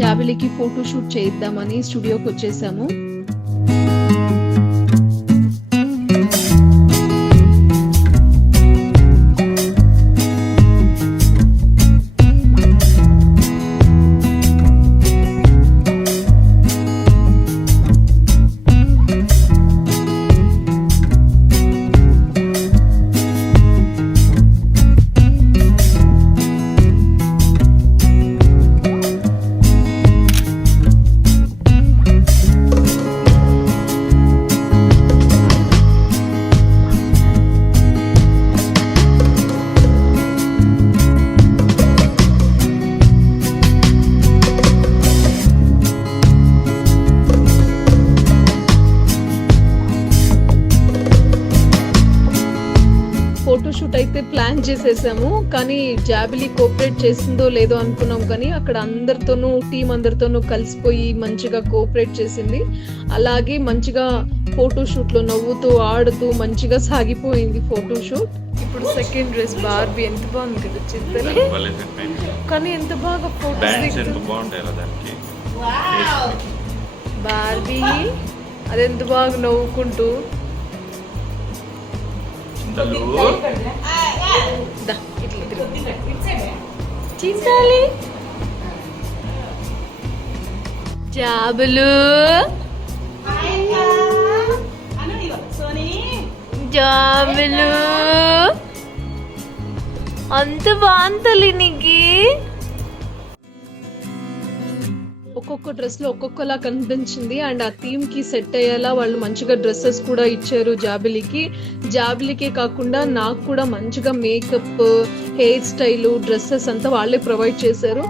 జాబిలికి photo shoot చేయిద్దామని స్టూడియోకి వచ్చేసాము. అయితే ప్లాన్ చేసేసాము కానీ జాబిలి కోఆపరేట్ చేసిందో లేదో అనుకున్నాం కానీ అక్కడ అందరితోనూ టీం అందరితోనూ కలిసిపోయి మంచిగా కోఆపరేట్ చేసింది. అలాగే మంచిగా ఫోటో షూట్లో నవ్వుతూ ఆడుతూ మంచిగా సాగిపోయింది ఫోటో షూట్. ఇప్పుడు సెకండ్ డ్రెస్ బార్బీ ఎంత బాగుంది కదా అయింది కానీ ఎంత బాగా బ్యాండ్స్ ఫోటోస్ ఎంత బార్బీ బాగా నవ్వుకుంటూ. చింతలు. చింతాలి జాబులు. జాబులు. అంత బాగుంది నీకు. ఒక్కొక్క డ్రెస్లో ఒక్కొక్కలా కనిపించింది. అండ్ ఆ థీమ్కి సెట్ అయ్యేలా వాళ్ళు మంచిగా డ్రెస్సెస్ కూడా ఇచ్చారు జాబిలీకి. జాబిలీకే కాకుండా నాకు కూడా మంచిగా మేకప్ హెయిర్ స్టైల్ డ్రెస్సెస్ అంతా వాళ్ళే ప్రొవైడ్ చేశారు.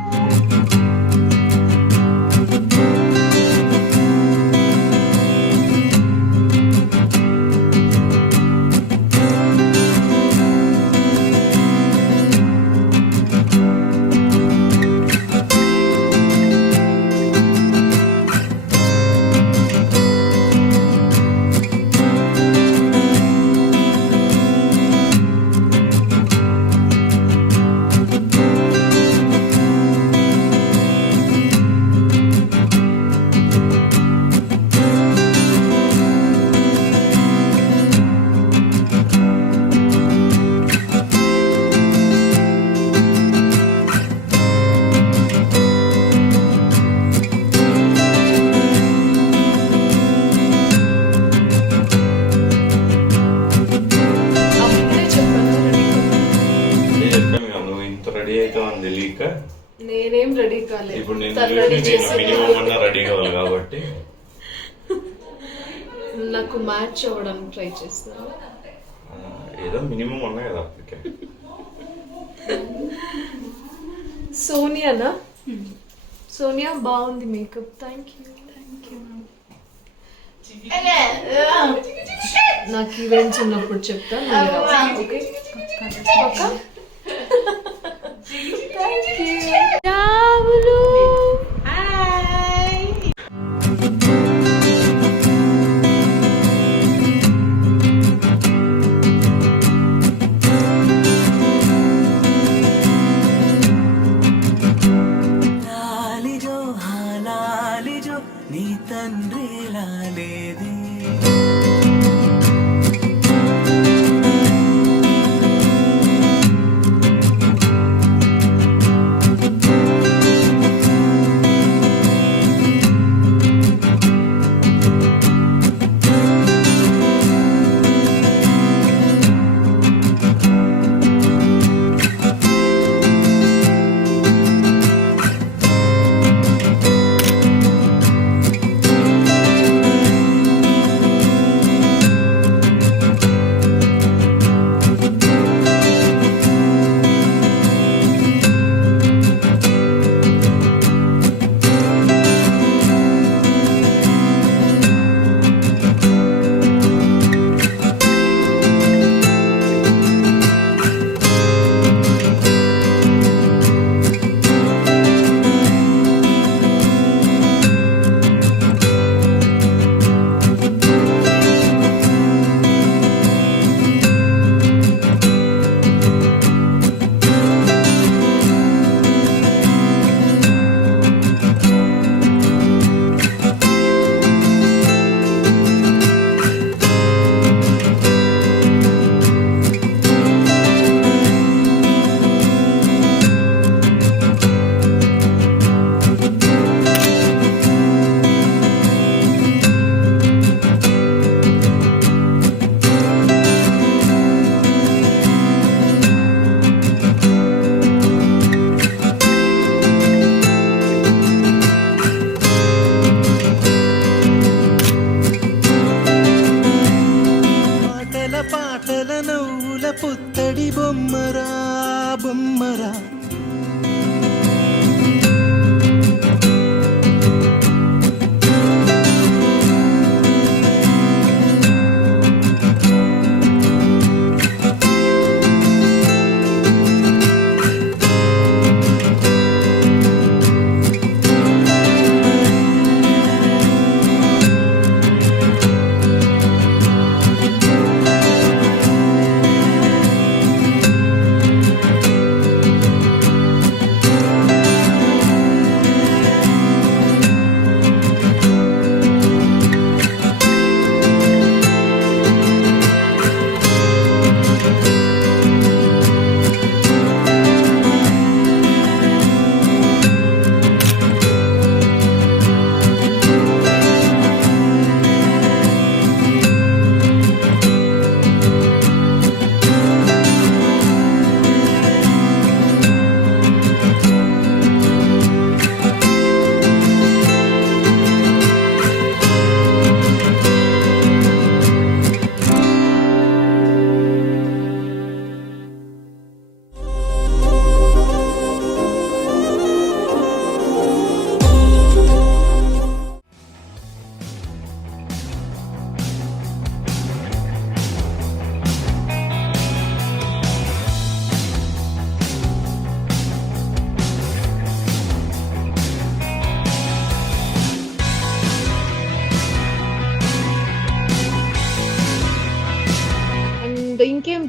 రెడీ కాబట్టి. నాకు మ్యాచ్ అవ్వడానికి ట్రై చేస్తాను ఏదో మినిమం అన్నా కదా అప్పటికే సోనియానా? సోనియా బాగుంది makeup thank you thank you నాకు ఈవెంట్స్ ఉన్నప్పుడు చెప్తాను. ఓకే.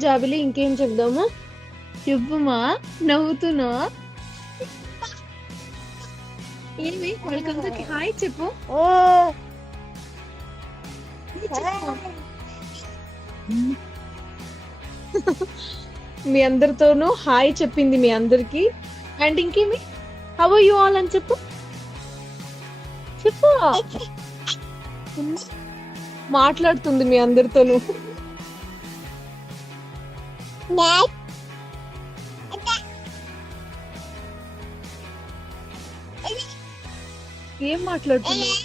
జాబిలి ఇంకేం చెప్దాము? చెప్పుమా నవ్వుతున్నా? ఏమి? వాళ్ళకందరికి హాయ్ చెప్పు. మీ అందరితోనూ హాయ్ చెప్పింది మీ అందరికి. అండ్ ఇంకేమి? హవ్ యు ఆల్ అని చెప్పు. చెప్పు. మాట్లాడుతుంది మీ అందరితోనూ. ఏం మాట్లాడుతున్నావు?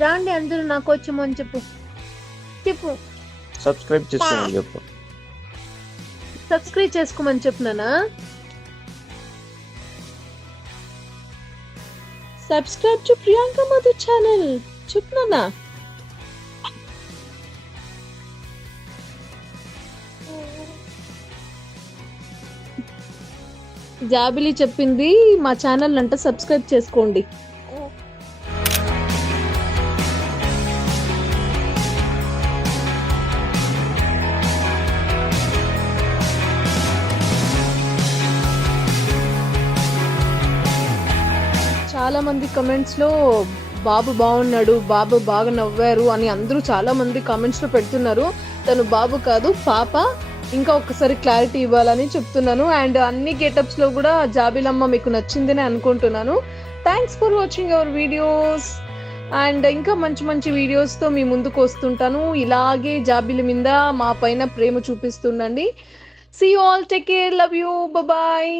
రాండి అందరూ నాకు వచ్చమని చెప్పు. చెప్పు. సబ్స్క్రైబ్ చేసుకోమని చెప్పు. సబ్స్క్రైబ్ చేసుకోమని చెప్తున్నానా? Subscribe to Priyanka Madhu channel చెప్తున్నానా? Jabili చెప్పింది మా ఛానల్ అంట సబ్స్క్రైబ్ చేసుకోండి. చాలా మంది కమెంట్స్లో బాబు బాగున్నాడు బాబు బాగా నవ్వారు అని అందరూ చాలా మంది కామెంట్స్లో పెడుతున్నారు. తను బాబు కాదు పాప. ఇంకా ఒక్కసారి క్లారిటీ ఇవ్వాలని చెప్తున్నాను. అండ్ అన్ని గెటప్స్లో కూడా జాబిలమ్మ మీకు నచ్చిందని అనుకుంటున్నాను. Thanks for watching our videos and ఇంకా మంచి మంచి వీడియోస్తో మీ ముందుకు వస్తుంటాను. ఇలాగే జాబిలి మీద మా పైన ప్రేమ చూపిస్తుండండి. See all take care love you bye